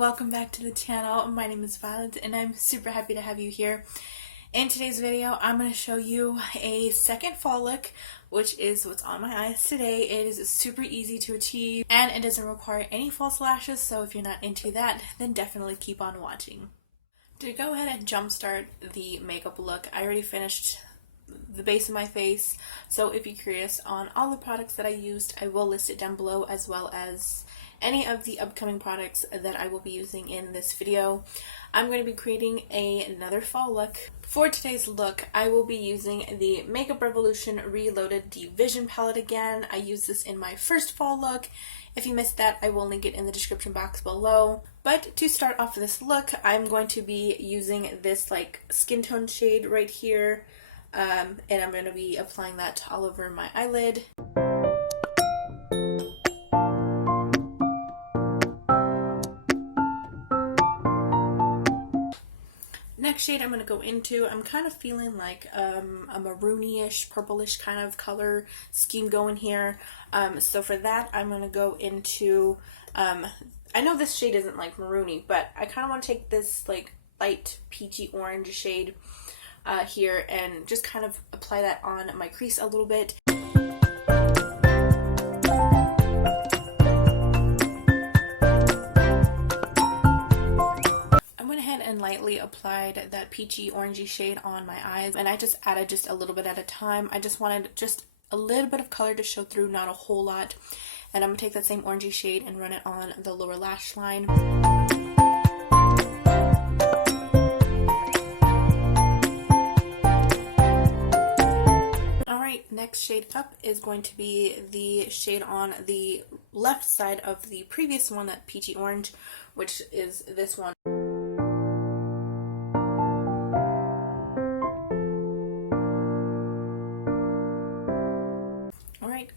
welcome back to the channel. My name is Violet and I'm super happy to have you here. In today's video, I'm going to show you a second fall look, which is what's on my eyes today. It is super easy to achieve and it doesn't require any false lashes, so if you're not into that, then definitely keep on watching. To go ahead and jumpstart the makeup look, I already finished the base of my face, so if you're curious on all the products that I used, I will list it down below, as well as any of the upcoming products that I will be using in this video. I'm going to be creating another fall look. For today's look, I will be using the Makeup Revolution Reloaded Vision palette again. I used this in my first fall look. If you missed that, I will link it in the description box below. But to start off this look, I'm going to be using this like skin tone shade right here. And I'm going to be applying that all over my eyelid. Next shade I'm going to go into, I'm kind of feeling like a maroony-ish, purplish kind of color scheme going here. So for that, I'm going to go into, I know this shade isn't like maroony, but I kind of want to take this like light peachy orange shade here and just kind of apply that on my crease a little bit. And lightly applied that peachy orangey shade on my eyes, and I just added just a little bit at a time. I just wanted just a little bit of color to show through, not a whole lot. And I'm gonna take that same orangey shade and run it on the lower lash line. Alright, next shade up is going to be the shade on the left side of the previous one, that peachy orange, which is this one.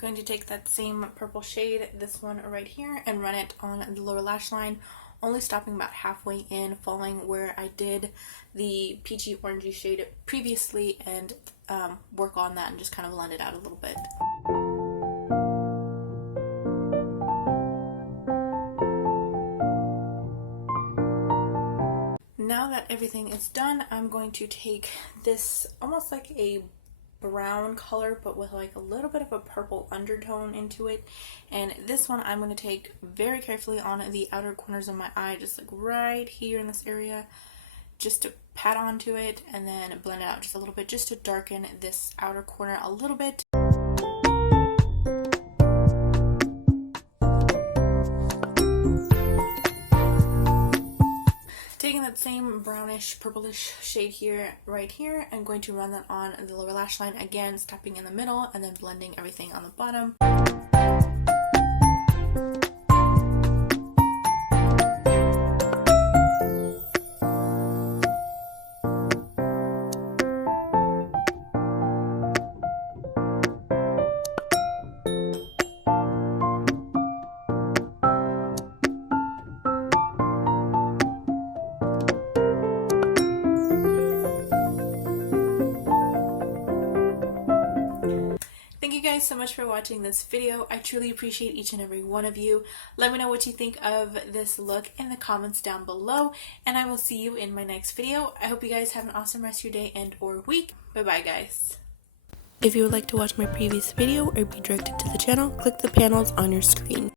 Going to take that same purple shade, this one right here, and run it on the lower lash line, only stopping about halfway in, following where I did the peachy orangey shade previously, and work on that and just kind of blend it out a little bit. Now that everything is done, I'm going to take this almost like a brown color, but with like a little bit of a purple undertone into it, and this one I'm going to take very carefully on the outer corners of my eye, just like right here in this area, just to pat onto it and then blend it out just a little bit, just to darken this outer corner a little bit. Taking that same brownish purplish shade here, right here, I'm going to run that on the lower lash line again, stopping in the middle and then blending everything on the bottom. Thank you guys so much for watching this video. I truly appreciate each and every one of you. Let me know what you think of this look in the comments down below, and I will see you in my next video. I hope you guys have an awesome rest of your day and or week. Bye bye guys. If you would like to watch my previous video or be directed to the channel, click the panels on your screen.